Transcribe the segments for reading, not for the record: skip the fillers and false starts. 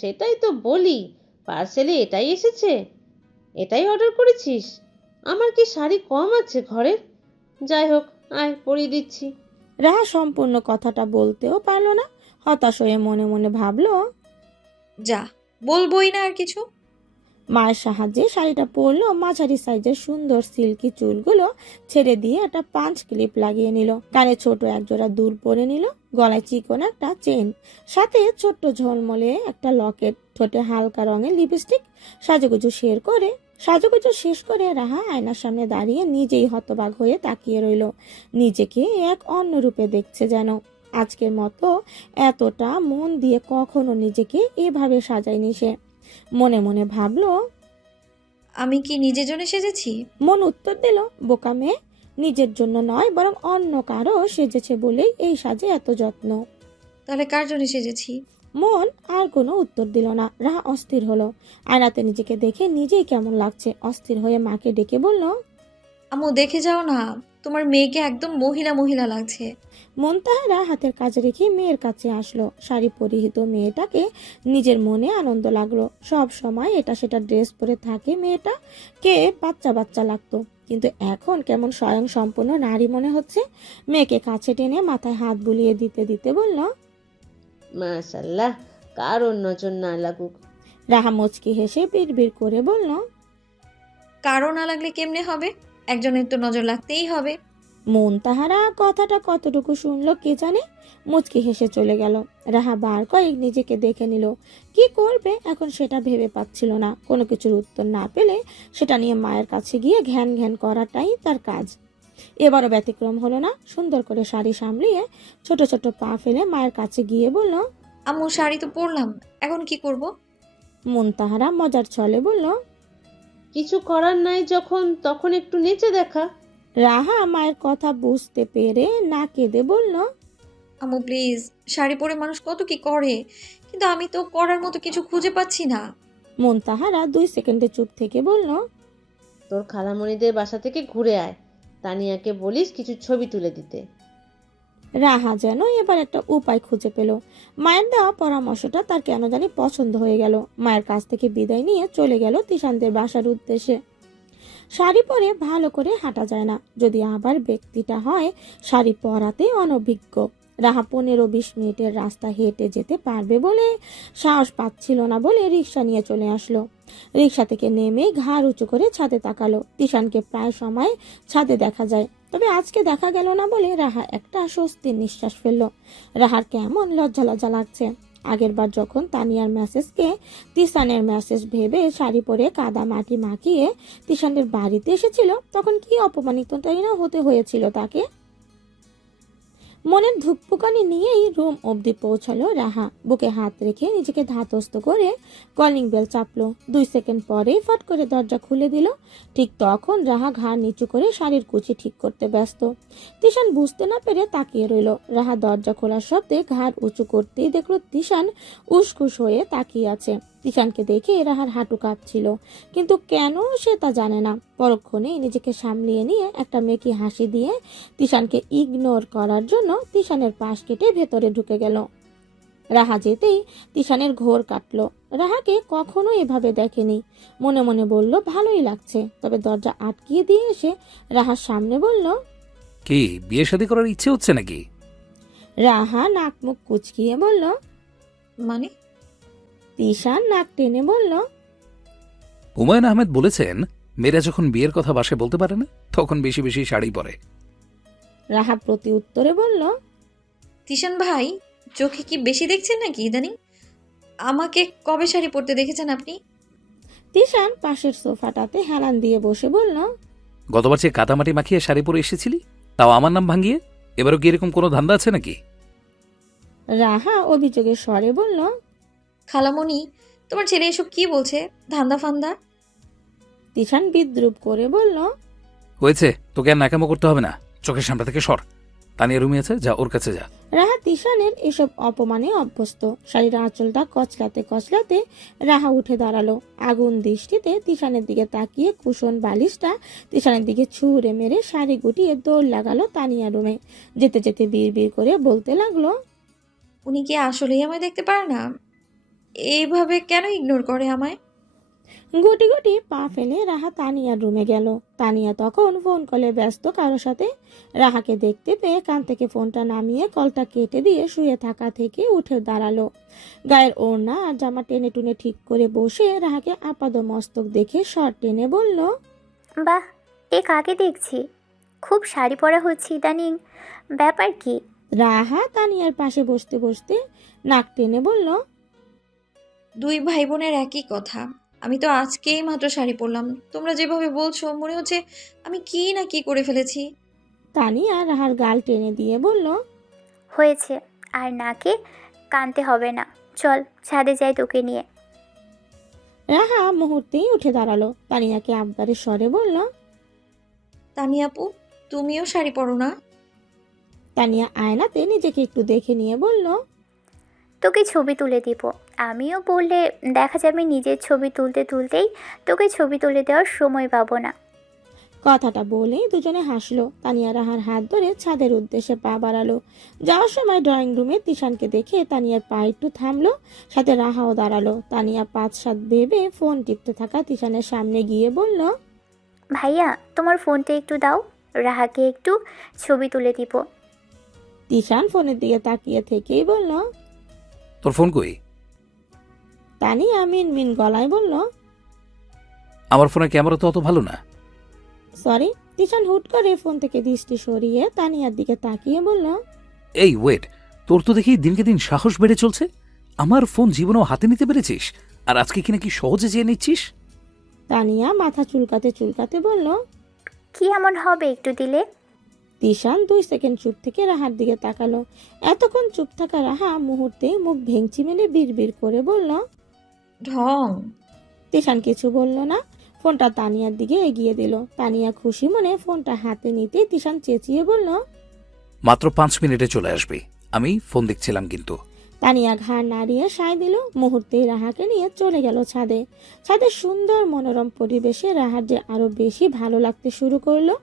সেটাই তো বলি, পার্সেলে এটাই এসেছে? এটাই অর্ডার করেছিস? আমার কি শাড়ি কম আছে ঘরের? যাই হোক, আয় পরিয়ে দিচ্ছি। রাহা সম্পূর্ণ কথাটা বলতেও পারল না। হতাশ হয়ে মনে মনে ভাবলো, যা, বলবোই না আর কিছু। মায়ের সাহায্যে শাড়িটা পরলো। মাঝারি সাইজের সুন্দর সিল্কি চুলগুলো ছেড়ে দিয়ে একটা পাঞ্চ ক্লিপ লাগিয়ে নিল। কানে ছোট একজোড়া দুল পরে নিল। গলায় চিকন একটা চেন, সাথে ছোট্ট ঝলমলে একটা লকেট, ঠোঁটে হালকা রঙের লিপস্টিক। সাজুগুজু শেষ করে রাহা আয়নার সামনে দাঁড়িয়ে নিজেই হতবাক হয়ে তাকিয়ে রইল। নিজেকে এক অন্য রূপে দেখছে যেন। আজকের মতো এতটা মন দিয়ে কখনো নিজেকে এভাবে সাজায়নি সে। মনে মনে ভাবলো, আমি কি নিজের জন্য সেজেছি? মন উত্তর দিল, বোকা মেয়ে, নিজের জন্য নয় বরং অন্য কারো সেজেছে বলেই এই সাজে এত যত্ন। তাহলে কার জন্য সেজেছি? মন আর কোনো উত্তর দিল না। রাহা অস্থির হলো। আয়নাতে নিজেকে দেখে নিজেই কেমন লাগছে। অস্থির হয়ে মাকে ডেকে বলল, আম্মু দেখে যাও না, তোমার মেয়েকে একদম মহিলা মহিলা লাগছে। মনতাহারা হাতের কাজ রেখে মেয়ের কাছে আসলো। শাড়ি পরিহিত মেয়েটাকে নিজের মনে আনন্দ লাগলো। সব সময় এটা সেটা ড্রেস পরে থাকে মেয়েটা, কে বাচ্চা বাচ্চা লাগতো, কিন্তু এখন কেমন স্বয়ং সম্পূর্ণ নারী মনে হচ্ছে। মেয়েকে কাছে টেনে মাথায় হাত বুলিয়ে দিতে দিতে বলল, মাশাল্লাহ, কারোর নজর না লাগুক। রাহা মুচকি হেসে বিড়বিড় করে বলল, কারো না লাগলে কেমনে হবে? একজনের তো নজর লাগতেই হবে। মনতাহারা কথাটা কতটুকু শুনলো কে জানে। মুচকি হেসে চলে গেল। রাহা বার কয়েক নিজেকে দেখে নিল। কি করবে এখন সেটা ভেবে পাচ্ছিল না। কোনো কিছুর উত্তর না পেলে সেটা নিয়ে মায়ের কাছে গিয়ে ঘ্যান ঘ্যান করাটাই তার কাজ। এবারও ব্যতিক্রম হলো না। সুন্দর করে শাড়ি সামলিয়ে ছোট ছোট পা ফেলে মায়ের কাছে গিয়ে বলল, আম্মু শাড়ি তো পরলাম, এখন কি করব? মনতাহারা মজার ছলে বলল, কিছু করার নাই যখন, তখন একটু নেচে দেখা। রাহা মায়ের কথা বুঝতে পেরে না কেঁদে বলল, আম্মু প্লিজ, শাড়ি পরে মানুষ কত কি করে, কিন্তু আমি তো করার মতো কিছু খুঁজে পাচ্ছি না। মনতাহারা 2 সেকেন্ডে চুপ থেকে বলল, তোর খালামণিদের বাসা থেকে ঘুরে আয়, তানিয়াকে বলিস কিছু ছবি তুলে দিতে। রাহা যেন এবার একটা উপায় খুঁজে পেল। মায়ের দেওয়া পরামর্শটা তার কেন জানি পছন্দ হয়ে গেল। মায়ের কাছ থেকে বিদায় নিয়ে চলে গেল তিশানদের বাসার উদ্দেশ্যে। শাড়ি পরে ভালো করে হাঁটা যায় না, যদি আবার ব্যক্তিটা হয় শাড়ি পরাতে অনভিজ্ঞ। রাহা 15-20 মিনিটের রাস্তা হেঁটে যেতে পারবে বলে সাহস পাচ্ছিল না বলে রিক্সা নিয়ে চলে আসলো। রিক্সা থেকে নেমে ঘাড় উঁচু করে ছাদে তাকালো। তিশানকে প্রায় সময় ছাদে দেখা যায়, তবে আজকে দেখা গেল না বলে রাহা একটা স্বস্তির নিঃশ্বাস ফেলল। রাহার কেমন লজ্জা লজ্জা লাগছে। আগেরবার যখন তানিয়ার মেসেজকে তিশানের মেসেজ ভেবে শাড়ি পরে কাদা মাটি মাখিয়ে তিশানের বাড়িতে এসেছিল, তখন কি অপমানিত তাই না হতে হয়েছিল তাকে। মনের ধুকপুকানি নিয়েই রুম অবধি পৌঁছালো রাহা। বুকে হাত রেখে নিজেকে ধাতস্থ করে কলিং বেল চাপলো। 2 সেকেন্ড পরেই ফট করে দরজা খুলে দিল। ঠিক তখন রাহা ঘাড় নিচু করে শাড়ির কুচি ঠিক করতে ব্যস্ত। তিশান বুঝতে না পেরে তাকিয়ে রইল। রাহা দরজা খোলার শব্দে ঘাড় উঁচু করতেই দেখলো তিশান উসখুস হয়ে তাকিয়ে আছে। তিশানকে দেখে রাহার হাঁটু কাঁপছিল, কিন্তু কেন সে তা জানে না। পরক্ষণেই নিজেকে সামলিয়ে নিয়ে একটা মেকি হাসি দিয়ে তিশানকে ইগনোর করার জন্য তিশানের পাশ কেটে ভেতরে ঢুকে গেল। রাহা যেতেই তিশানের ঘোর কাটলো। রাহাকে কখনো এভাবে দেখেনি। মনে মনে বলল ভালোই লাগছে, তবে দরজা আটকিয়ে দিয়ে এসে রাহার সামনে বলল, কি বিয়ে শাদী করার ইচ্ছে হচ্ছে নাকি? রাহা নাক মুখ কুচকিয়ে বলল। মানে? তিশান নাক টেনে বলল, হুমায়ুন আহমেদ বলেছেন মেয়েরা যখন বিয়ের কথা বাসায় বলতে পারে না তখন বেশি বেশি শাড়ি পরে। রাহা প্রতি উত্তরে বলল, তিশান ভাই, চোখে কি বেশি দেখছেন নাকি ইদানিং? আমাকে কবে শাড়ি পরতে দেখেছেন আপনি? তিশান পাশের সোফাটাতে হেলান দিয়ে বসে বলল, গতবার যে কাদামাটি মাখিয়ে শাড়ি পরে এসেছিলি, তাও আমার নাম ভাঙিয়ে। এবারও কি এরকম কোনো ধান্দা আছে নাকি? রাহা অভিযোগের স্বরে বলল, খালামণি, তোমার ছেলে এসব কি বলছে? ধান্দা ফান্দা? তিশান বিদ্রুপ করে বলল, হয়েছে, তোকে আর নাকামো করতে হবে না। চোখের সামনে থেকে সর। তানিয়া রুমে আছে, যা ওর কাছে যা। রাহা তিশানের এসব অপমানে অভ্যস্ত। শাড়ির আঁচলটা কচলাতে কচলাতে রাহা উঠে দাঁড়ালো। আগুন দৃষ্টিতে তিশানের দিকে তাকিয়ে কুশন বালিশটা তিশানের দিকে ছুঁড়ে মেরে শাড়ি গুটিয়ে দৌড় লাগালো তানিয়া রুমে। যেতে যেতে বিড় বিড় করে বলতে লাগলো, উনি কি আসলেই আমায় দেখতে পারে না? এইভাবে কেন ইগনোর করে আমায়? গুটি গুটি পা ফেলে রাহা তানিয়ার রুমে গেল। তানিয়া তখন ফোন কলে ব্যস্ত কারোর সাথে। রাহাকে দেখতে পেয়ে কান থেকে ফোনটা নামিয়ে কলটা কেটে দিয়ে শুয়ে থাকা থেকে উঠে দাঁড়ালো। গায়ের ওড়না আর জামা টেনে টুনে ঠিক করে বসে রাহাকে আপাদ মস্তক দেখে শর্ট টেনে বলল, বাহ, এ কাকে দেখছি? খুব শাড়ি পরা হচ্ছে ইদানিং, ব্যাপার কি? রাহা তানিয়ার পাশে বসতে বসতে নাক টেনে বলল, দুই ভাই বোনের একই কথা। আমি তো আজকেই মাত্র শাড়ি পরলাম। তোমরা যেভাবে বলছো মনে হচ্ছে আমি কি না কি করে ফেলেছি। তানিয়া রাহার গাল টেনে দিয়ে বলল, হয়েছে, আর নাকে কানতে হবে না। চল ছাদে যাই তোকে নিয়ে। রাহা মুহূর্তেই উঠে দাঁড়ালো। তানিয়াকে আবদারের স্বরে বলল, তানিয়া আপু, তুমিও শাড়ি পরো না? তানিয়া আয়নাতে নিজেকে একটু দেখে নিয়ে বলল, তোকে ছবি তুলে দিব। আমিও বললে দেখা যাবে নিজের ছবি তুলতে তুলতেই তোকে ছবি তুলে দেওয়ার সময় পাবো না। কথাটা বলেই দুজনে হাসলো। তানিয়া রাহার হাত ধরে ছাদের উদ্দেশ্যে পা বাড়ালো। যাওয়ার সময় ড্রয়িং রুমে তিশানকে দেখে তানিয়ার পা একটু থামলো, সাথে রাহাও দাঁড়ালো। তানিয়া 5-7 ভেবে ফোন টিপতে থাকা তিশানের সামনে গিয়ে বলল, ভাইয়া, তোমার ফোনটা একটু দাও, রাহাকে একটু ছবি তুলে দিব। তিশান ফোনের দিকে তাকিয়ে থেকেই বলল, তোর ফোন কই? তানিয়া মিনমিন গলায় বলল, আমার ফোনের ক্যামেরা তো অত ভালো না। সরি। তিশান হুট করে ফোন থেকে দৃষ্টি সরিয়ে তানিয়ার দিকে তাকিয়ে বলল, এই ওয়েট, তোর তো দেখি দিনকে দিন সাহস বেড়ে চলছে। আমার ফোন জীবনেও হাতে নিতে পেরেছিস, আর আজকে কিনা কি সহজে চেয়ে নিচ্ছিস? তানিয়া মাথা চুলকাতে চুলকাতে বলল, কি এমন হবে একটু দিলে? তিশান 2 সেকেন্ড চুপ থেকে রাহার দিকে তাকালো। এতক্ষণ চুপ থাকা রাহা মুহূর্তে মুখ ভেঙচি মেলে বিড়বিড় করে বলল, ঢং। তিশান কিছু বলল না, ফোনটা তানিয়ার দিকে এগিয়ে দিল। তানিয়া খুশি মনে ফোনটা হাতে নিতেই তিশান চেঁচিয়ে বলল, মাত্র 5 মিনিটে চলে আসবি। আমি ফোন দেখছিলাম কিন্তু। তানিয়া ঘাড় নাড়িয়ে সায় দিল। মুহূর্তেই রাহাকে নিয়ে চলে গেল ছাদে। ছাদের সুন্দর মনোরম পরিবেশে রাহার যে আরো বেশি ভালো লাগতে শুরু করলো।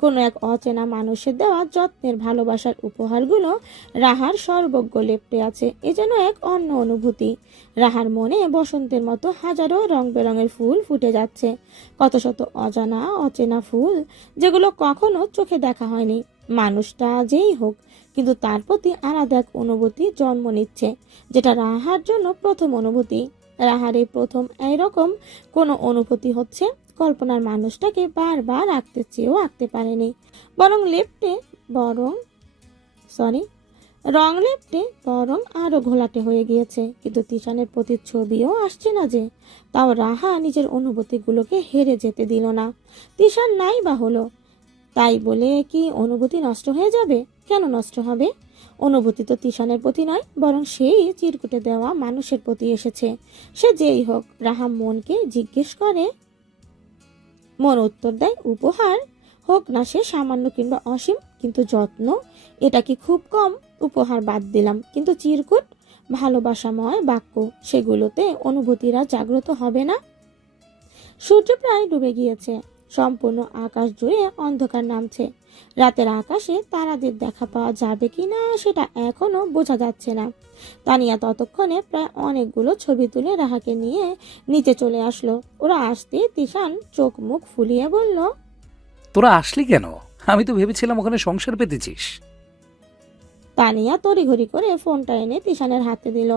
কোনো এক অচেনা মানুষের দেওয়া যত্নের ভালোবাসার উপহারগুলো রাহার সর্বজ্ঞ লেপ্টে আছে। এ যেন এক অন্য অনুভূতি। রাহার মনে বসন্তের মতো হাজারো রং বেরঙের ফুল ফুটে যাচ্ছে। কত শত অজানা অচেনা ফুল, যেগুলো কখনো চোখে দেখা হয়নি। মানুষটা যেই হোক, কিন্তু তার প্রতি আলাদা এক অনুভূতি জন্ম নিচ্ছে, যেটা রাহার জন্য প্রথম অনুভূতি। রাহার এই প্রথম এইরকম কোনো অনুভূতি হচ্ছে কল্পনার মানুষটাকে বারবার আঁকতে চেয়েও আঁকতে পারেনি, বরং রং লেপ্টে বরং আরো ঘোলাটে হয়ে গিয়েছে। কিন্তু তিশানের প্রতিচ্ছবিও আসছে না যে, তাও রাহা নিজের অনুভূতিগুলোকে হেরে যেতে দিল না। তিশান নাই বা হলো, তাই বলে কি অনুভূতি নষ্ট হয়ে যাবে? কেন নষ্ট হবে? অনুভূতি তো তিশানের প্রতি নয়, বরং সেই চিরকুটে দেওয়া মানুষের প্রতি এসেছে। সে যেই হোক। রাহা মনকে জিজ্ঞেস করে, মন উত্তর দেয়, উপহার হোক না সে সামান্য কিংবা অসীম, কিন্তু যত্ন, এটা কি খুব কম? উপহার বাদ দিলাম, কিন্তু চিরকুট, ভালোবাসাময় বাক্য, সেগুলোতে অনুভূতিরা জাগ্রত হবে না? সূর্য প্রায় ডুবে গিয়েছে। সম্পূর্ণ আকাশ জুড়ে অন্ধকার নামছে। রাতের আকাশে তারাদের দেখা পাওয়া যাবে কিনা সেটা এখনো বোঝা যাচ্ছে না। তানিয়া ততক্ষণে প্রায় অনেকগুলো ছবি তুলে রাহাকে নিয়ে নিচে চলে আসলো। ওরা আসতে তিশান চোখ মুখ ফুলিয়ে বলল, তোরা আসলি কেন? আমি তো ভেবেছিলাম ওখানে সংসার পেতেছিস। তানিয়া তড়িঘড়ি করে ফোনটা এনে তিশানের হাতে দিল।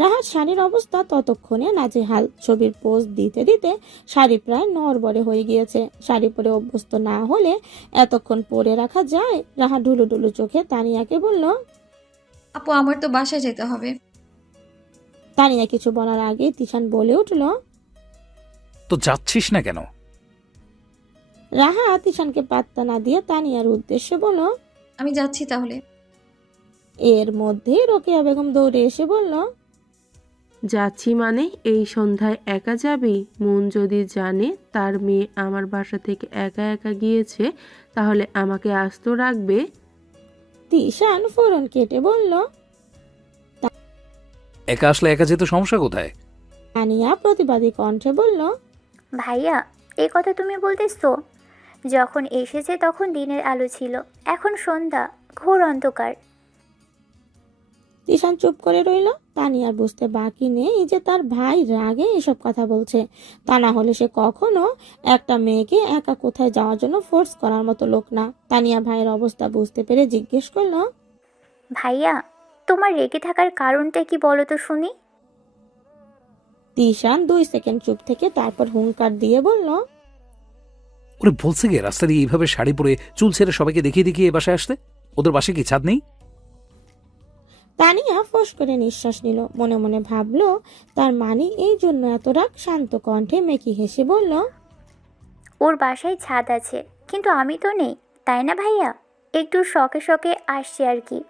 রাহার শাড়ির অবস্থা ততক্ষণে নাজেহাল। ছবির পোজ দিতে দিতে শাড়ি প্রায় নড়বড়ে হয়ে গিয়েছে। শাড়ি পরে অভ্যস্ত না হলে এতক্ষণ পরে রাখা যায়? রাহা ঢুলু ঢুলু চোখে তানিয়াকে বলল। আপু, আমার তো বাসায় যেতে হবে। তানিয়া কিছু বলার আগে তিশান বলে উঠল, তো যাচ্ছিস না কেন? রাহা তিশানকে পাত্তা না দিয়ে তানিয়ার উদ্দেশ্যে বলল। আমি যাচ্ছি তাহলে। এর মধ্যে রোকেয়া বেগম দৌড়ে এসে বলল, যাচ্ছি মানে এই সন্ধ্যায় একা যাবি? মন যদি জানে তার মেয়ে আমার বাসা থেকে একা একা গিয়েছে, তাহলে আমাকে আস্ত রাখবে? তিশান ফোরন কেটে বলল। একা আসলে একা যেতে সমস্যা কোথায়? তানিয়া প্রতিবাদী কণ্ঠে বলল, ভাইয়া, এই কথা তুমি বলতেছো? যখন এসেছে তখন দিনের আলো ছিল, এখন সন্ধ্যা, ঘোর অন্ধকার। তিশান চুপ করে রইল। তানিয়ার বুঝতে বাকি নেই যে তার ভাই রাগে এসব কথা বলছে। তা না হলে সে কখনো একটা মেয়েকে একা কোথায় যাওয়ার জন্য ফোর্স করার মতো লোক না। তানিয়া ভাইয়ের অবস্থা বুঝতে পেরে জিজ্ঞেস করলো, ভাইয়া, তোমার রেগে থাকার কারণটা কি বলো তো শুনি? তিশান 2 সেকেন্ড চুপ থেকে তারপর হুঙ্কার দিয়ে বলল, ওরে বলছে গে রাস্তা দিয়ে এইভাবে শাড়ি পরে চুল ছেড়ে সবাইকে দেখিয়ে দেখিয়ে এ বাসায় আসতে? ওদের বাসায় কি ছাদ নেই? তানিয়া ফোঁস করে নিঃশ্বাস নিল। মনে মনে ভাবলো তার মানে এই জন্য এত রাগ। শান্ত কণ্ঠে মেকি হেসে বলল, ওর বাসায় ছাদ আছে, কিন্তু আমি তো নেই, তাই না ভাইয়া? একটু শখে শখে আসছি আর কি।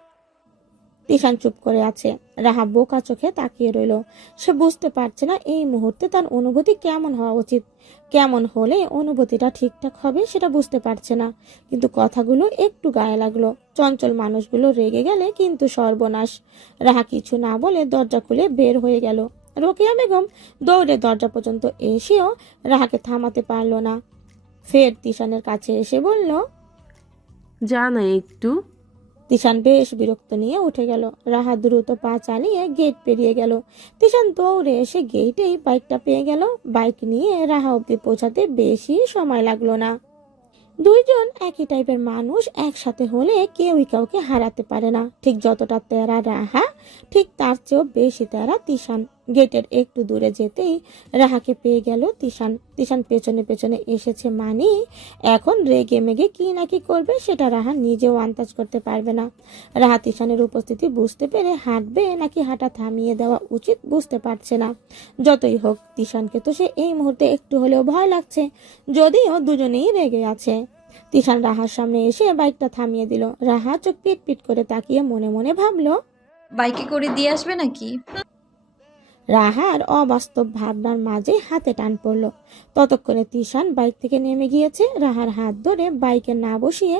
তিশান চুপ করে আছে। রাহা বোকা চোখে তাকিয়ে রইল। সে বুঝতে পারছে না এই মুহূর্তে তার অনুভূতি কেমন হওয়া উচিত, কেমন হলে অনুভূতিটা ঠিকঠাক হবে সেটা বুঝতে পারছে না। কিন্তু কথাগুলো একটু গায়ে লাগলো। চঞ্চল মানুষগুলো রেগে গেলে কিন্তু সর্বনাশ। রাহা কিছু না বলে দরজা খুলে বের হয়ে গেল। রোকেয়া বেগম দৌড়ে দরজা পর্যন্ত এসেও রাহাকে থামাতে পারল না। ফের তিশানের কাছে এসে বলল, যা না একটু। তিশান বেশ বিরক্ত নিয়ে উঠে গেল। রাহা দ্রুত পা চালিয়ে গেট পেরিয়ে গেল। তিশান দৌড়ে এসে গেটেই বাইকটা পেয়ে গেল। বাইক নিয়ে রাহা অব্দি পৌঁছাতে বেশি সময় লাগলো না। দুইজন একই টাইপের মানুষ একসাথে হলে কেউই কাউকে হারাতে পারে না। ঠিক যতটা তেরা রাহা, ঠিক তার চেয়েও বেশি তেরা তিশান। গেটের একটু দূরে যেতেই রাহাকে পেয়ে গেল তিশান। তিশান পেছনে পেছনে এসেছে মানে এখন রেগে মেগে কি না কি করবে সেটা রাহা নিজেও আন্দাজ করতে পারবে না। রাহা তিশানের উপস্থিতি বুঝতে পেরে হাঁটবে নাকি হাঁটা থামিয়ে দেওয়া উচিত বুঝতে পারছে না। যতই হোক তিশানকে তো সে এই মুহূর্তে একটু হলেও ভয় লাগছে, যদিও দুজনেই রেগে আছে। তিশান রাহার সামনে এসে বাইকটা থামিয়ে দিল। রাহা চোখ পিট পিট করে তাকিয়ে মনে মনে ভাবলো, বাইকে করে দিয়ে আসবে নাকি? রাহার অবাস্তব ভাবনার মাঝে হাতে টান পড়ল। ততক্ষণে তিশান বাইক থেকে নেমে গিয়েছে। রাহার হাত ধরে বাইকে না বসিয়ে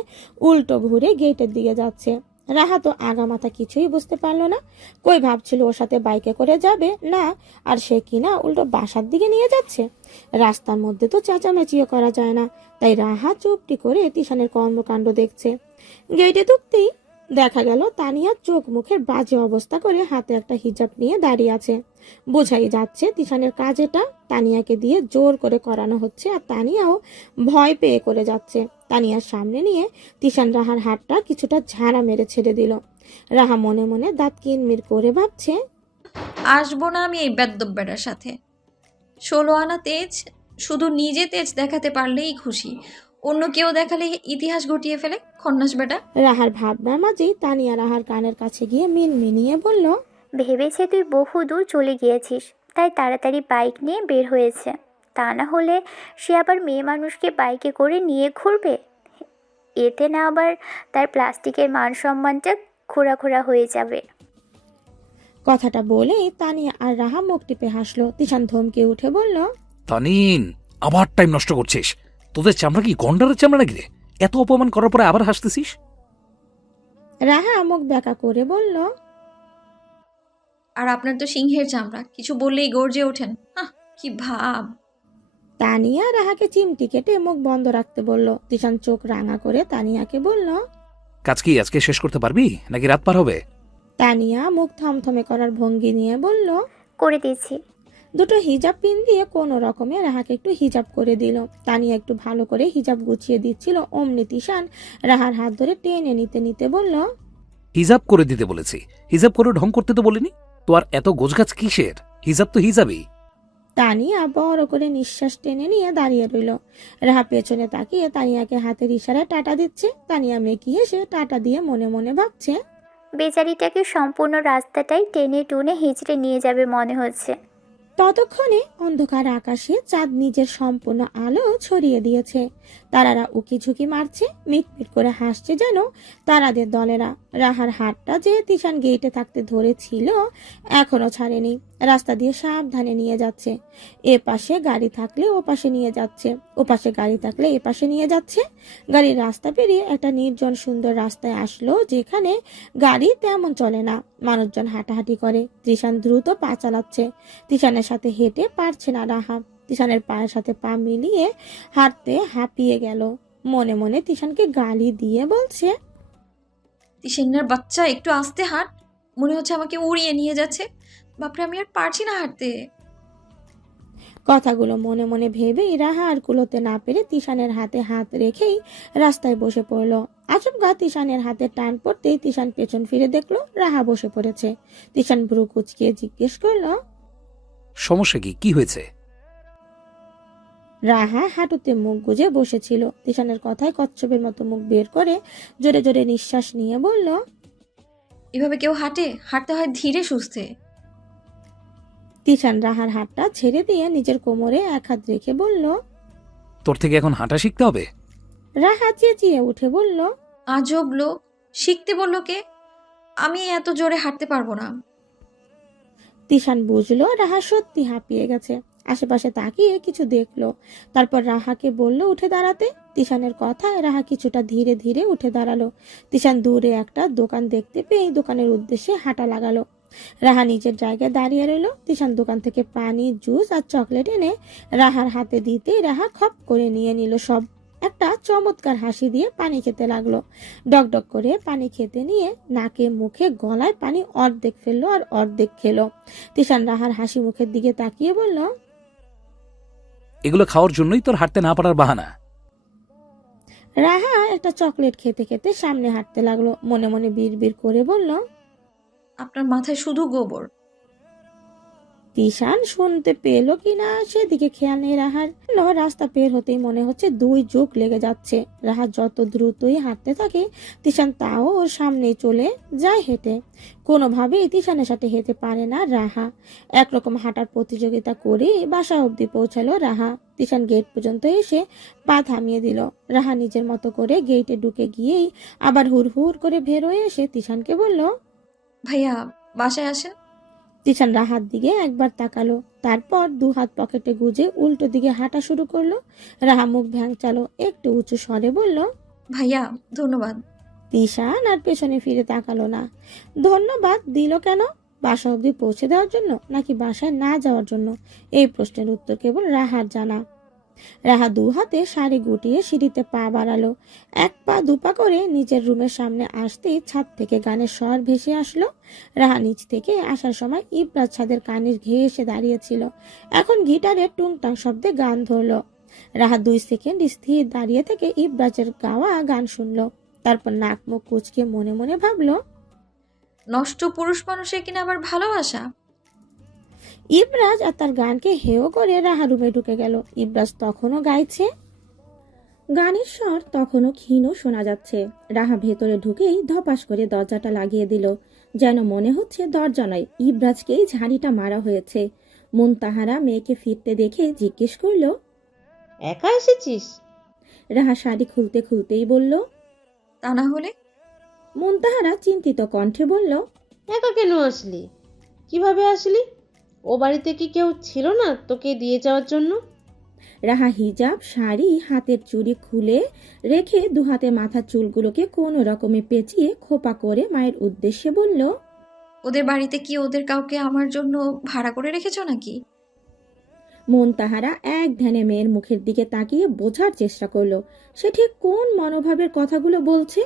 উল্টো ঘুরে গেটের দিকে যাচ্ছে। রাহা তো আগামাথা কিছুই বুঝতে পারলো না। কই ভাবছিল ওর সাথে বাইকে করে যাবে না, আর সে কিনা উল্টো বাসার দিকে নিয়ে যাচ্ছে। রাস্তার মধ্যে তো চেঁচামেচিও করা যায় না, তাই রাহা চুপটি করে তিশানের কর্মকাণ্ড দেখছে। গেটে ঢুকতেই দেখা গেল তানিয়া চোখ মুখের বাজে অবস্থা করে হাতে একটা হিজাব নিয়ে দাঁড়িয়ে আছে। বোঝাই যাচ্ছে তিশানের কাজ এটা। তানিয়াকে দিয়ে জোর করে করানো হচ্ছে, আর তানিয়াও ভয় পেয়ে করে যাচ্ছে। তানিয়ার সামনে নিয়ে তিশান রাহার হাতটা কিছুটা ঝাড়া মেরে ছেড়ে দিল। রাহা মনে মনে দাঁত কিনমির করে ভাবছে, আসবো না আমি এই বেদ্যব বেটার সাথে। 16 আনা তেজ, শুধু নিজে তেজ দেখাতে পারলেই খুশি, অন্য কেউ দেখালে ইতিহাস ঘটিয়ে ফেলে খন্নাস বেটা। রাহার ভাবনার মাঝেই তানিয়া রাহার কানের কাছে গিয়ে মিনমিনিয়ে বলল, ভেবেছে তুই বহু দূর চলে গিয়েছিস, তাই তাড়াতাড়ি বাইক নিয়ে বের হয়েছে। তা না হলে সে আবার মেয়ে মানুষকে বাইকে করে নিয়ে ঘুরবে। এতে না আবার তার প্লাস্টিকের মান সম্মানটা খোঁড়া খোঁড়া হয়ে যাবে। কথাটা বলেই তানিয়া আর রাহা মুখ টিপে হাসলো। তিশান ধমকে উঠে বলল, তানিন, আবার টাইম নষ্ট করছিস। তোদের চামড়া কি গন্ডারের চামড়া নাকি রে? এত অপমান করার পরে আবার হাসতেছিস? রাহা মুখ ব্যাকা করে বলল, আর আপনার তো সিংহের চামড়া, কিছু বললেই গর্জে ওঠেন। কি ভাব! তানিয়া রাহাকে চিমটি কেটে মুখ বন্ধ রাখতে বলল। তিশান চোখ রাঙা করে তানিয়াকে বলল, কাজ কি আজকে শেষ করতে পারবি নাকি রাত পার হবে? তানিয়া মুখ থমথমে করার ভঙ্গি নিয়ে বলল, করে দিয়েছি। দুটো হিজাব পিন দিয়ে কোনো রকমে রাহাকে একটু হিজাব করে দিল। তানিয়া একটু ভালো করে হিজাব গুছিয়ে দিচ্ছিল, অমনি তিশান রাহার হাত ধরে টেনে নিতে নিতে বলল, হিজাব করে দিতে বলেছি, হিজাব করে ঢং করতে তো বলিনি। তো আর এত গোছগাছ কিসের? হিজাব তো হিজাবই। তানিয়া বড় করে নিঃশ্বাস টেনে নিয়ে দাঁড়িয়ে রইল। রাহা পেছনে তাকিয়ে তানিয়াকে হাতের ইশারায় টাটা দিচ্ছে। তানিয়া মেকি হেসে টাটা দিয়ে মনে মনে ভাবছে, বেচারিটাকে সম্পূর্ণ রাস্তাটাই টেনে টুনে হিঁচড়ে নিয়ে যাবে মনে হচ্ছে। ততক্ষণে অন্ধকার আকাশে চাঁদ নিজের সম্পূর্ণ আলো ছড়িয়ে দিয়েছে। তারারা উকি ঝুঁকি মারছে, মিটমিট করে হাসছে যেন তারাদের দলেরা। রাহার হাতটা যে তিশান গেটে থাকতে ধরেছিল এখনো ছাড়েনি। রাস্তা দিয়ে সাবধানে নিয়ে যাচ্ছে। এ পাশে গাড়ি থাকলে ও পাশে নিয়ে যাচ্ছে, ও পাশে গাড়ি থাকলে এ পাশে নিয়ে যাচ্ছে। গাড়ির রাস্তা পেরিয়ে একটা নির্জন সুন্দর রাস্তায় আসলো, যেখানে গাড়ি তেমন চলে না, মানুষজন হাঁটাহাঁটি করে। তিশান দ্রুত পা চালাচ্ছে। তিশানের সাথে হেঁটে পারছে না রাহা। তিশানের পায়ের সাথে পা মিলিয়ে হাঁটতে হাঁপিয়ে গেল। মনে মনে তিশানকে গালি দিয়ে বলছে, তিশানের বাচ্চা, একটু আস্তে হাঁট। মনে হচ্ছে আমাকে উড়িয়ে নিয়ে যাচ্ছে। বাপরে, আমি আর পারছি না হাঁটতে। কথাগুলো মনে মনে ভেবেই রাহা আর কুলোতে না পেরে তিশানের হাতে হাত রেখেই রাস্তায় বসে পড়লো। আচমকা তিশানের হাতে টান পড়তেই তিশান পেছন ফিরে দেখলো রাহা বসে পড়েছে। তিশান ভ্রু কুচকিয়ে জিজ্ঞেস করলো, সমস্যা কি? কি হয়েছে? রাহা হাঁটুতে মুখ গুজে বসেছিল। তিশানের কথায় কচ্ছপের মতো মুখ বের করে জোরে জোরে নিঃশ্বাস নিয়ে বলল, এভাবে কেউ হাঁটে? হাঁটতে হয় ধীরে সুস্থে। তিশান রাহার হাতটা ছেড়ে দিয়ে নিজের কোমরে এক হাত রেখে বলল। তোর থেকে এখন হাঁটা শিখতে হবে? রাহা চেঁচিয়ে উঠে বলল, আজব লোক, শিখতে বললো কে? আমি এত জোরে হাঁটতে পারবো না। তিশান বুঝলো রাহা সত্যি হাঁপিয়ে গেছে। আশেপাশে তাকিয়ে কিছু দেখলো, তারপর রাহাকে বলল উঠে দাঁড়াতে। তিশানের কথায় রাহা কিছুটা ধীরে ধীরে উঠে দাঁড়ালো। তিশান দূরে একটা দোকান দেখতে পেয়ে দোকানের উদ্দেশ্যে হাঁটা লাগালো। রাহা নিজের জায়গায় দাঁড়িয়ে রইল। তিশান দোকান থেকে পানি, জুস আর চকলেট এনে রাহার হাতে দিতেই রাহা খপ করে নিয়ে নিল সব। একটা চমৎকার হাসি দিয়ে পানি খেতে লাগলো। ডক করে পানি খেতে নিয়ে নাকে মুখে গলায় পানি অর্ধেক ফেললো আর অর্ধেক খেলো। তিশান রাহার হাসি মুখের দিকে তাকিয়ে বলল, এগুলো খাওয়ার জন্যই তোর হাঁটতে না পারার বাহানা? রাহা একটা চকলেট খেতে খেতে সামনে হাঁটতে লাগলো। মনে মনে বিড়বিড় করে বলল, আপনার মাথায় শুধু গোবর। তিশান শুনতে পেলো কিনা সেদিকে খেয়াল নেই রাহার। রাস্তা পের হতেই মনে হচ্ছে 2 যুগ লেগে যাচ্ছে। রাহা যত দ্রুতই হাঁটতে থাকে তিশান তাও ওর সামনেই চলে যায় হেঁটে। কোনোভাবেই তিশানের সাথে হেঁটে পারে না রাহা। একরকম হাঁটার প্রতিযোগিতা করে বাসা অবধি পৌঁছালো রাহা। তিশান গেট পর্যন্ত এসে পা থামিয়ে দিল। রাহা নিজের মতো করে গেটে ঢুকে গিয়েই আবার হুড় করে বের হয়ে এসে তিশানকে বলল, ভাইয়া, বাসায় আসেন। তিশান রাহার দিকে একবার তাকালো, তারপর 2 হাত পকেটে গুজে উল্টো দিকে হাঁটা শুরু করলো। রাহা মুখ ভ্যাংচালো, একটু উঁচু স্বরে বলল, ভাইয়া, ধন্যবাদ। তিশান আর পেছনে ফিরে তাকালো না। ধন্যবাদ দিল কেন? বাসা অবধি পৌঁছে দেওয়ার জন্য নাকি বাসায় না যাওয়ার জন্য? এই প্রশ্নের উত্তর কেবল রাহার জানা। রাহা 2 হাতে শাড়ি গুটিয়ে সিঁড়িতে পা বাড়ালো। 1 পা 2 পা করে নিজের রুমের সামনে আসতেই ছাদ থেকে গানের স্বর ভেসে আসলো। রাহা নিচ থেকে আসার সময় ইবরাজ ছাদের কানের ঘেঁষে দাঁড়িয়েছিল। এখন গিটারের টুংটাং শব্দে গান ধরলো। রাহা 2 সেকেন্ড স্থির দাঁড়িয়ে থেকে ইবরাজের গাওয়া গান শুনলো। তারপর নাক মুখ কুচকে মনে মনে ভাবলো, নষ্ট পুরুষ মানুষের কিনা আবার ভালোবাসা। ইবরাজ আর তার গানকে হেয় করে রাহা রুমে ঢুকে গেল। ইবরাজ তখনও গাইছে। গানের স্বর তখনও ক্ষীণ শোনা যাচ্ছে। রাহা ভেতরে ঢুকেই ধপাস করে দরজাটা লাগিয়ে দিল। যেন মনে হচ্ছে দরজা নয়, ইবরাজকেই ঝাড়িটা মারা হয়েছে। মুনতাহারা মেয়েকে ফিরতে দেখে জিজ্ঞেস করল, একা এসেছিস? রাহা শাড়ি খুলতে খুলতেই বলল। তা না হলে? মুনতাহারা চিন্তিত কণ্ঠে বলল, একা কেন আসলি? কিভাবে আসলি? ও বাড়িতে কি কেউ ছিল না তোকে দিয়ে যাওয়ার জন্য? রাহা হিজাব, শাড়ি, হাতের চুড়ি খুলে রেখে 2 হাতে মাথার চুলগুলোকে কোনো রকমে পেঁচিয়ে খোপা করে মায়ের উদ্দেশ্যে বলল, ওদের বাড়িতে কি ওদের কাউকে আমার জন্য ভাড়া করে রেখেছো নাকি? মুনতাহারা এক ধ্যানে মেয়ের মুখের দিকে তাকিয়ে বোঝার চেষ্টা করলো সে ঠিক কোন মনোভাবের কথাগুলো বলছে।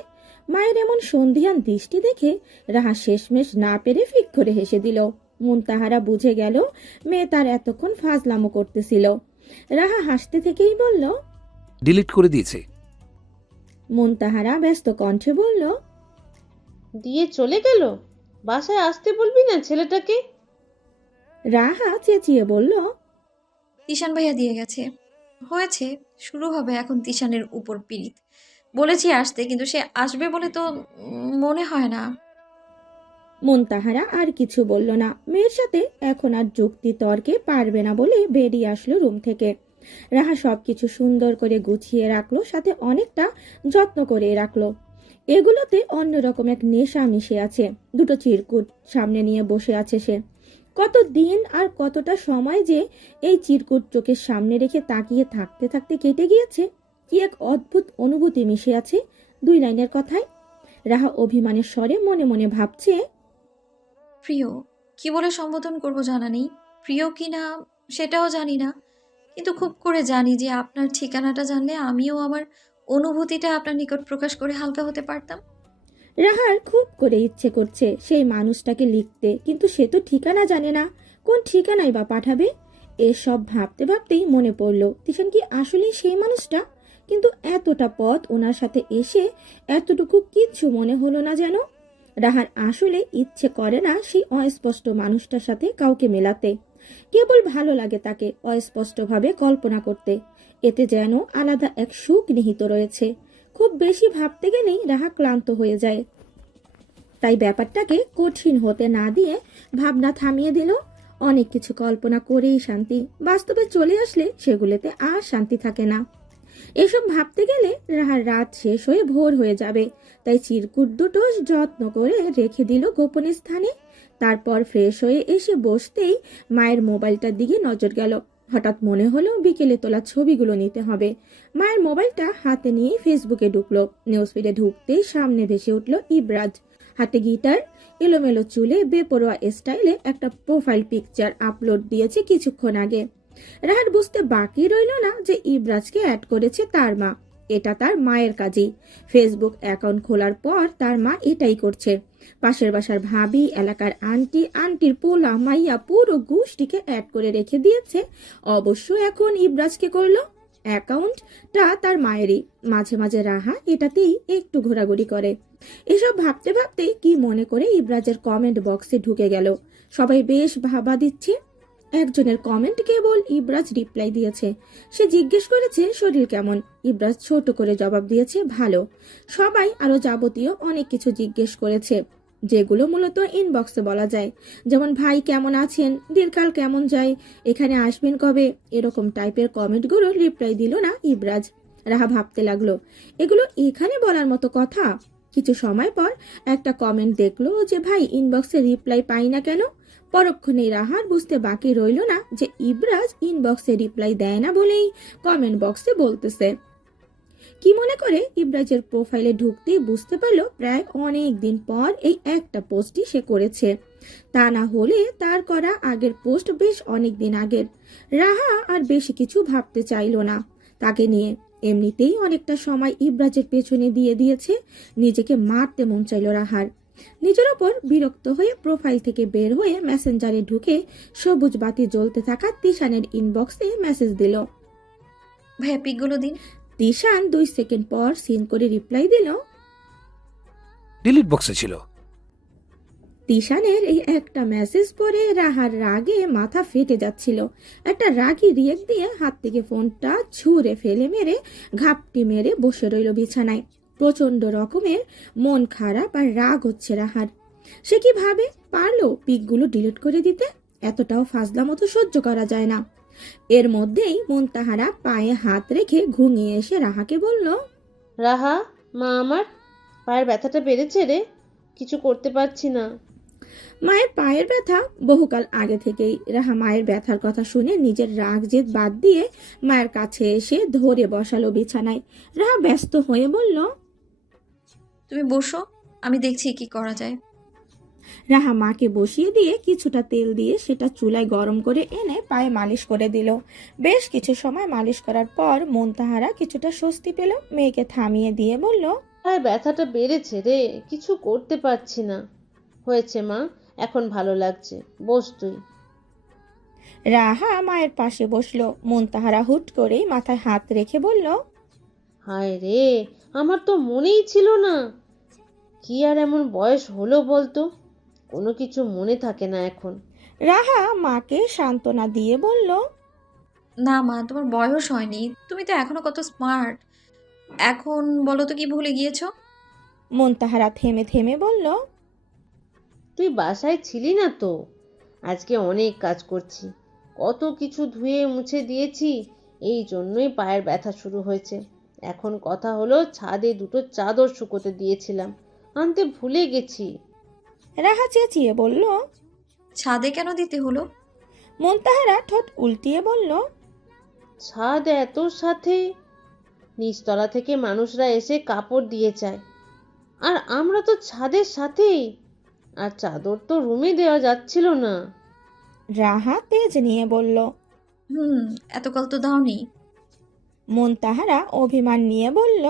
মায়ের এমন সন্ধিহান দৃষ্টি দেখে রাহা শেষমেশ না পেরে ফিক করে হেসে দিল। মুনতাহারা বুঝে গেল মেয়ে তার এতক্ষণ ফাজলামো করতেছিল। রাহা হাসতে থেকেই বলল, ডিলিট করে দিয়েছে। মুনতাহারা ব্যস্ত কণ্ঠে বলল, দিয়ে চলে গেল? বাসায় আসতে বলবি না ছেলেটাকে? রাহা চেঁচিয়ে বলল, তিশান ভাইয়া দিয়ে গেছে। হয়েছে, শুরু হবে এখন তিশানের উপর পীড়িত। বলেছি আসতে, কিন্তু সে আসবে বলে তো মনে হয় না। মুনতাহারা আর কিছু বলল না। মেয়ের সাথে এখন আর যুক্তি তর্কে পারবে না বলে বেরিয়ে আসলো রুম থেকে। রাহা সবকিছু সুন্দর করে গুছিয়ে রাখলো, সাথে অনেকটা যত্ন করে রাখলো। এগুলোতে অন্যরকম এক নেশা মিশে আছে। 2টো চিরকুট সামনে নিয়ে বসে আছে সে। কত দিন আর কতটা সময় যে এই চিরকুট চোখের সামনে রেখে তাকিয়ে থাকতে থাকতে কেটে গিয়েছে। কি এক অদ্ভুত অনুভূতি মিশে আছে 2 লাইনের কথায়। রাহা অভিমানের স্বরে মনে মনে ভাবছে, প্রিয়, কি বলে সম্বোধন করব জানা নেই। প্রিয় কি না সেটাও জানি না, কিন্তু খুব করে জানি যে আপনার ঠিকানাটা জানলে আমিও আমার অনুভূতিটা আপনার নিকট প্রকাশ করে হালকা হতে পারতাম। রাহার খুব করে ইচ্ছে করছে সেই মানুষটাকে লিখতে, কিন্তু সে তো ঠিকানা জানে না, কোন ঠিকানায় বা পাঠাবে। এসব ভাবতে ভাবতেই মনে পড়ল তিশান কি আসলেই সেই মানুষটা, কিন্তু এতটা পথ ওনার সাথে এসে এতটুকু কিচ্ছু মনে হলো না যেন। রাহার আসলে ইচ্ছে করে না সেই অস্পষ্ট মানুষটার সাথে কাউকে মেলাতে, কেবল ভালো লাগে তাকে অস্পষ্টভাবে কল্পনা করতে, এতে যেন আলাদা এক সুখ নিহিত রয়েছে। খুব বেশি ভাবতে গেলেই রাহা ক্লান্ত হয়ে যায়, তাই ব্যাপারটাকে কঠিন হতে না দিয়ে ভাবনা থামিয়ে দিল। অনেক কিছু কল্পনা করেই শান্তি, বাস্তবে চলে আসলে সেগুলোতে আর শান্তি থাকে না। এসব ভাবতে গেলে রাহার রাত শেষ হয়ে ভোর হয়ে যাবে, তাই চিরকুট দুটো যত্ন করে রেখে দিল গোপন স্থানে। তারপর ফ্রেশ হয়ে এসে বসতেই মায়ের মোবাইলটার দিকে নজর গেল। হঠাৎ মনে হলো বিকেলে তোলা ছবিগুলো নিতে হবে। মায়ের মোবাইলটা হাতে নিয়ে ফেসবুকে ঢুকলো। নিউজ ফিডে ঢুকতেই সামনে ভেসে উঠল ইবরাজ, হাতে গিটার, এলোমেলো চুলে বেপরোয়া স্টাইলে একটা প্রোফাইল পিকচার আপলোড দিয়েছে কিছুক্ষণ আগে। রাহার বুঝতে বাকি রইল না যে ইবরাজকে অ্যাড করেছে তার মা। এটা তার মায়ের কাজই। ফেসবুক অ্যাকাউন্ট খোলার পর তার মা এটাই করছে। পাশের বাসার ভাবি, এলাকার আন্টি, আন্টির পোলা, মাইয়া, পুরো গোষ্ঠীকে অ্যাড করে রেখে দিয়েছে। অবশ্য এখন ইবরাজকে করলো। অ্যাকাউন্টটা তার মায়েরই। মাঝে মাঝে রাহা এটাতেই একটু ঘোরাঘুরি করে। এসব ভাবতে ভাবতেই কি মনে করে ইবরাজের কমেন্ট বক্সে ঢুকে গেল। সবাই বেশ ভাবা দিচ্ছে। একজনের কমেন্ট কেবল ইবরাজ রিপ্লাই দিয়েছে। সে জিজ্ঞেস করেছে শরীর কেমন। ইবরাজ ছোট করে জবাব দিয়েছে ভালো। সবাই আরো যাবতীয় অনেক কিছু জিজ্ঞেস করেছে, যেগুলো মূলত ইনবক্সে বলা যায়, যেমন ভাই কেমন আছেন, দিনকাল কেমন যায়, এখানে আসবেন কবে, এরকম টাইপের কমেন্টগুলো রিপ্লাই দিল না ইবরাজ। রাহা ভাবতে লাগলো এগুলো এখানে বলার মতো কথা। কিছু সময় পর একটা কমেন্ট দেখলো যে ভাই ইনবক্সে রিপ্লাই পাই না কেন। পরক্ষণে রাহার বুঝতে বাকি রইল না যে ইবরাজ ইনবক্সে রিপ্লাই দেয় না বলেই কমেন্ট বক্সে বলতেছে। কি মনে করে ইবরাজের প্রোফাইলে ঢুকতেই বুঝতে পারলো প্রায় অনেক দিন পর এই একটা পোস্টই সে করেছে। তা না হলে তার করা আগের পোস্ট বেশ অনেক দিন আগের। রাহা আর বেশি কিছু ভাবতে চাইল না তাকে নিয়ে। এমনিতেই অনেকটা সময় ইবরাজের পেছনে দিয়ে দিয়েছে। নিজেকে মারতে মন চাইল রাহার। নিজের ওপর বিরক্ত হয়ে প্রোফাইল থেকে বের হয়ে মেসেঞ্জারে ঢুকে সবুজ বাতি জ্বলতে থাকা তিশানের ইনবক্সে মেসেজ দিল। ভাইয়া পিকগুলো দিন। তিশান 2 সেকেন্ড পর সিন করে রিপ্লাই দিল। ডিলিট বক্সে ছিল। তিশানের এই একটা মেসেজ পরে রাহার রাগে মাথা ফেটে যাচ্ছিল। একটা রাগী রিয়েক্ট দিয়ে হাত থেকে ফোনটা ছুঁড়ে ফেলে মেরে ঘাপটি মেরে বসে রইল বিছানায়। প্রচন্ড রকমের মন খারাপ আর রাগ হচ্ছে রাহার। সে কি ভাবে পারলো পিকগুলো ডিলিট করে দিতে? এতটাও ফাজলা মতো সহ্য করা যায় না। এর মধ্যেই মুনতাহারা পায়ে হাত রেখে ঘুমিয়ে এসে রাহাকে বলল, রাহা, মা আমার পায়ের ব্যথাটা বেড়েছে রে, কিছু করতে পারছি না। মায়ের পায়ের ব্যথা বহুকাল আগে থেকেই। রাহা মায়ের ব্যথার কথা শুনে নিজের রাগ জেদ বাদ দিয়ে মায়ের কাছে এসে ধরে বসালো বিছানায়। রাহা ব্যস্ত হয়ে বলল, তুমি বসো, আমি দেখছি কি করা যায়। রাহা মাকে বসিয়ে দিয়ে কিছুটা তেল দিয়ে সেটা চুলায় গরম করে এনে পায়ে মালিশ করে দিল। বেশ কিছু সময় মালিশ করার পর মুনতাহারা কিছুটা স্বস্তি পেল। মেয়েকে থামিয়ে দিয়ে বলল, পায়ের ব্যথাটা বেড়েছে রে, কিছু করতে পারছি না। হয়েছে মা, এখন ভালো লাগছে, বস তুই। রাহা মায়ের পাশে বসলো। মুনতাহারা হুট করেই মাথায় হাত রেখে বলল, হায় রে, আমার তো মনেই ছিল না। কি আর এমন বয়স হলো বলতো, কোনো কিছু মনে থাকে না এখন। রাহা মাকে সান্ত্বনা দিয়ে বলল, না মা, তোমার বয়স হয়নি, তুমি তো এখনো কত স্মার্ট। এখন বলো তো কি ভুলে গিয়েছো? মুনতাহারা থেমে থেমে বলল, তুই বাসায় ছিলি না তো? আজকে অনেক কাজ করছি, কত কিছু ধুয়ে মুছে দিয়েছি, এই জন্যই পায়ের ব্যথা শুরু হয়েছে। এখন কথা হলো ছাদে দুটো চাদর শুকোতে দিয়েছিলাম, আনতে ভুলে গেছি। রাহা চেঁচিয়ে বলল। ছাদে কেন দিতে হলো? মুনতাহারা ঠোঁট উল্টিয়ে বলল, ছাদ এত সাথে, নিচতলা থেকে মানুষরা এসে কাপড় দিয়ে যায়, আর আমরা তো ছাদের সাথেই, আর চাদর তো রুমে দেওয়া যাচ্ছিল না। রাহা তেজ নিয়ে বলল। এতকাল তো দাওনি। মুনতাহারা অভিমান নিয়ে বলল,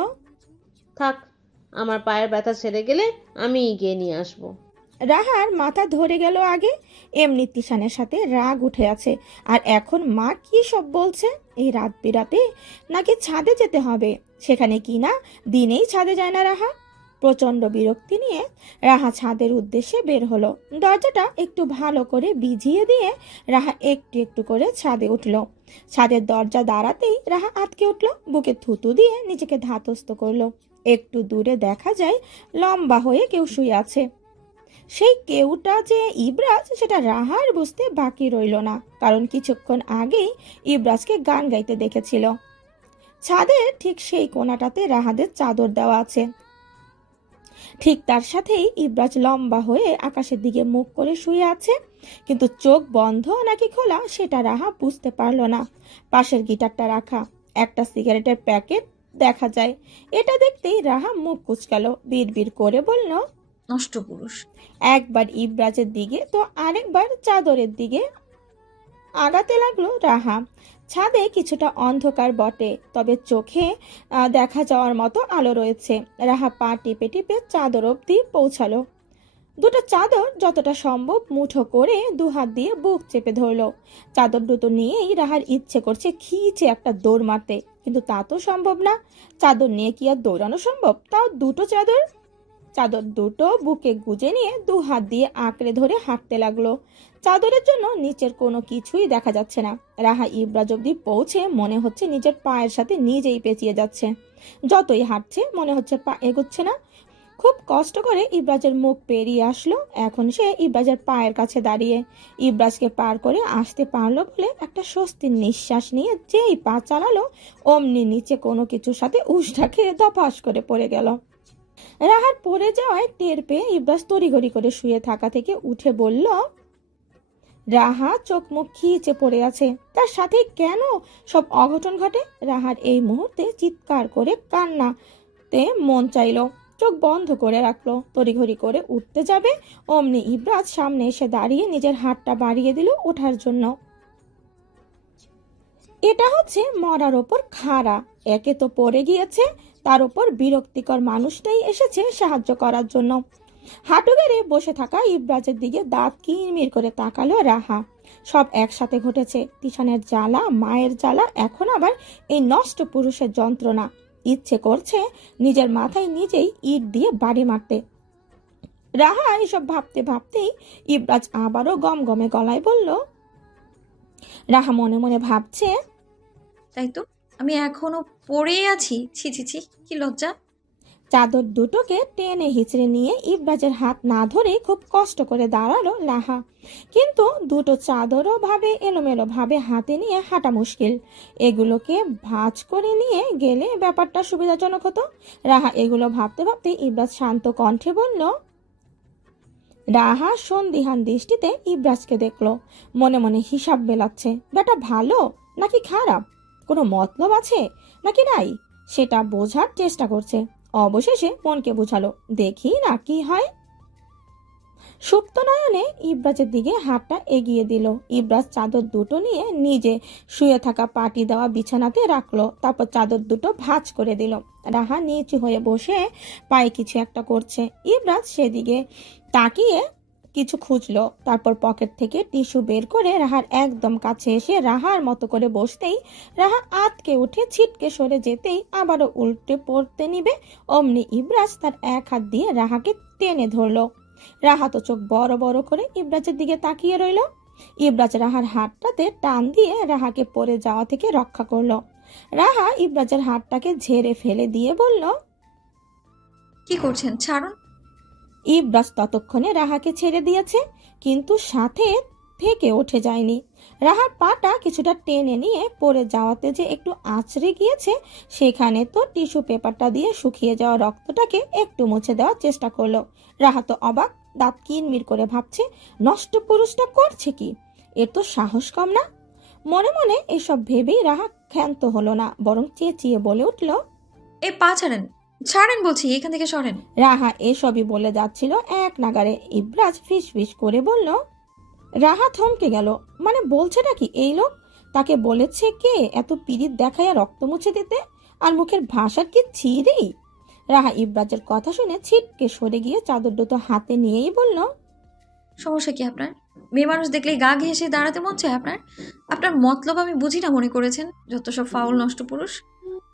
থাক, আমার পায়ের ব্যথা সেরে গেলে আমিই গিয়ে নিয়ে আসবো। রাহার মাথা ধরে গেল আগে। এমনি তিশানের সাথে রাগ উঠে আছে, আর এখন মা কি সব বলছে। এই রাত বিরাতে নাকি ছাদে যেতে হবে, সেখানে কি না দিনেই ছাদে যায় না রাহা। প্রচন্ড বিরক্তি নিয়ে রাহা ছাদের উদ্দেশ্যে বের হলো। দরজাটা একটু ভালো করে বিজিয়ে দিয়ে রাহা একটু একটু করে ছাদে উঠল। ছাদের দরজা দাঁড়াতেই রাহা আটকে উঠল, বুকে থুতু দিয়ে নিজেকে ধাতস্থ করলো। একটু দূরে দেখা যায় লম্বা হয়ে কেউ শুয়ে আছে। সেই কেউটা যে ইবরাজ সেটা রাহার বুঝতে বাকি রইল না, কারণ কিছুক্ষণ আগেই ইবরাজকে গান গাইতে দেখেছিল। ছাদের ঠিক সেই কোণাটাতে রাহাদের চাদর দেওয়া আছে। ঠিক তার সাথেই ইবরাজ লম্বা হয়ে আকাশের দিকে মুখ করে শুয়ে আছে, কিন্তু চোখ বন্ধ নাকি খোলা সেটা রাহা বুঝতে পারল না। পাশের গিটারটা রাখা, একটা সিগারেটের প্যাকেট দেখা যায়। এটা দেখতেই রাহা মুখ কুঁচকালো, বিড়বিড় করে বলল, নষ্ট পুরুষ। একবার ইবরাজের দিকে তো আরেকবার চাদরের দিকে আগাতে লাগলো রাহা। ছাদে কিছুটা অন্ধকার বটে, তবে চোখে দেখা যাওয়ার মতো আলো রয়েছে। রাহা পা টিপে টিপে চাদর অব্দি পৌঁছালো। দুটো চাদর যতটা সম্ভব মুঠো করে দুহাত দিয়ে বুক চেপে ধরলো। চাদর দুটো নিয়েই রাহার ইচ্ছে করছে খিঁচে একটা দৌড় মারতে, কিন্তু তা তো সম্ভব না। চাদর নিয়ে কি আর দৌড়ানো সম্ভব, তাও দুটো চাদর। চাদর দুটো বুকে গুজে নিয়ে দু হাত দিয়ে আঁকড়ে ধরে হাঁটতে লাগলো। চাদরের জন্য নিচের কোনো কিছুই দেখা যাচ্ছে না। রাহা ইবরাজ অব্দি পৌঁছে মনে হচ্ছে নিজের পায়ের সাথে নিজেই পেঁচিয়ে যাচ্ছে। যতই হাঁটছে মনে হচ্ছে পা এগোচ্ছে না। খুব কষ্ট করে ইবরাজের মুখ পেরিয়ে আসলো। এখন সে ইবরাজের পায়ের কাছে দাঁড়িয়ে। ইবরাজকে পার করে আসতে পারলো বলে একটা স্বস্তির নিঃশ্বাস নিয়ে যেই পা চালালো, অমনি নিচে কোনো কিছুর সাথে উষ্টা খেয়ে ধপাস করে পড়ে গেল। রাহার পড়ে যাওয়ায় টের পেয়ে ইবরাজ তড়িঘড়ি করে শুয়ে থাকা থেকে উঠে বলল, রাহা চোখ মুখ খিচে পড়ে আছে, তার সাথে কেন সব অঘটন ঘটে। রাহার এই মুহূর্তে চিৎকার করে কান্নাতে মন চাইলো, চোখ বন্ধ করে রাখলো। তড়িঘড়ি করে উঠতে যাবে, অমনি ইবরাজ সামনে এসে দাঁড়িয়ে নিজের হাতটা বাড়িয়ে দিল ওঠার জন্য। এটা হচ্ছে মরার ওপর খাড়া, একে তো পড়ে গিয়েছে, তার উপর বিরক্তিকর মানুষটাই এসেছে সাহায্য করার জন্য। হাঁটু গেড়ে বসে থাকা ইবরাজের দিকে দাঁত কিরমির করে তাকালো রাহা। সব একসাথে ঘটেছে, তিশানের জ্বালা, মায়ের জ্বালা, এখন আবার এই নষ্ট পুরুষের যন্ত্রণা। ইচ্ছে করছে নিজের মাথায় নিজেই ইট দিয়ে বাড়ি মারতে। রাহা এসব ভাবতে ভাবতেই ইবরাজ আবারও গমগমে গলায় বলল, রাহা মনে মনে ভাবছে, তাই তো, আমি এখনো পড়ে আছি। ছি ছি ছি, কি লজ্জা। চাদর দুটোকে টেনে হিচড়ে নিয়ে ইবরাজের হাত না ধরে খুব কষ্ট করে দাঁড়ালো রাহা। কিন্তু দুটো চাদরও ভাবে এলোমেলো ভাবে হাতে নিয়ে হাঁটা মুশকিল। এগুলোকে ভাঁজ করে নিয়ে গেলে ব্যাপারটা সুবিধাজনক হতো। রাহা এগুলো ভাবতে ভাবতে ইবরাজ শান্ত কণ্ঠে বলল। রাহা সন্দিহান দৃষ্টিতে ইবরাজকে দেখলো, মনে মনে হিসাব মেলাচ্ছে, বেটা ভালো নাকি খারাপ, কোনো মতলব আছে নাকি নাই, সেটা বোঝার চেষ্টা করছে। অবশেষে মনকে বোঝালো, দেখি না কি হয়। সুপ্ত নয়নে ইবরাজের দিকে হাতটা এগিয়ে দিল। ইবরাজ চাদর দুটো নিয়ে নিজে শুয়ে থাকা পাটি দেওয়া বিছানাতে রাখলো, তারপর চাদর দুটো ভাঁজ করে দিল। রাহা নিচু হয়ে বসে পায়ে কিছু একটা করছে। ইবরাজ সেদিকে তাকিয়ে কিছু খুঁজলো, তারপর পকেট থেকে টিস্যু বের করে রাহার একদম কাছে এসে রাহার মতো করে বসতেই রাহা আতকে উঠে ছিটকে সরে যেতেই আবারও উল্টে পড়তে নিবে, অমনি ইবরাজ তার এক হাত দিয়ে রাহাকে টেনে ধরলো। রাহা তো চোখ বড় বড় করে ইবরাজের দিকে তাকিয়ে রইল। ইবরাজ রাহার হাতটাতে টান দিয়ে রাহাকে পড়ে যাওয়া থেকে রক্ষা করলো। রাহা ইবরাজের হাতটাকে ঝেড়ে ফেলে দিয়ে বলল, কি করছেন, ছাড়ুন। ইবরাজ ততক্ষণে রাহাকে ছেড়ে দিয়েছে, কিন্তু সাথে থেকে উঠে যায়নি। রাহার পাটা কিছুটা টেনে নিয়ে পড়ে যাওয়াতে যে একটু আঁচড়ে গিয়েছে, সেখানে তো টিস্যু পেপারটা দিয়ে শুকিয়ে যাওয়া রক্তটাকে একটু মুছে দেওয়ার চেষ্টা করলো। রাহা তো অবাক, দাঁত কিনমির করে ভাবছে, নষ্ট পুরুষটা করছে কি, এর তো সাহস কম না। মনে মনে এসব ভেবেই রাহা ক্ষান্ত হলো না, বরং চেঁচিয়ে বলে উঠল, এ পা ছাড়েন, ছাড়েন বলছি, এখান থেকে সরেন। রাহা এসবই বলে যাচ্ছিল এক নাগারে। ইবরাজ ফিস ফিস করে বলল। রাহা থমকে গেল, মানে বলছেটা কি এই লোক, তাকে বলেছে কে এত পিরিত দেখাইয়া রক্ত মুছে দিতে, আর মুখের ভাষার কি ছিঁড়েই। রাহা ইব্রাজের কথা শুনে ছিটকে সরে গিয়ে চাদর দুটো হাতে নিয়েই বলল, সমস্যা কি আপনার? মেয়ে মানুষ দেখলেই গা ঘেঁষে দাঁড়াতে মন চায় আপনার? আপনার মতলব আমি বুঝি না মনে করেছেন, যত সব ফাউল নষ্ট পুরুষ।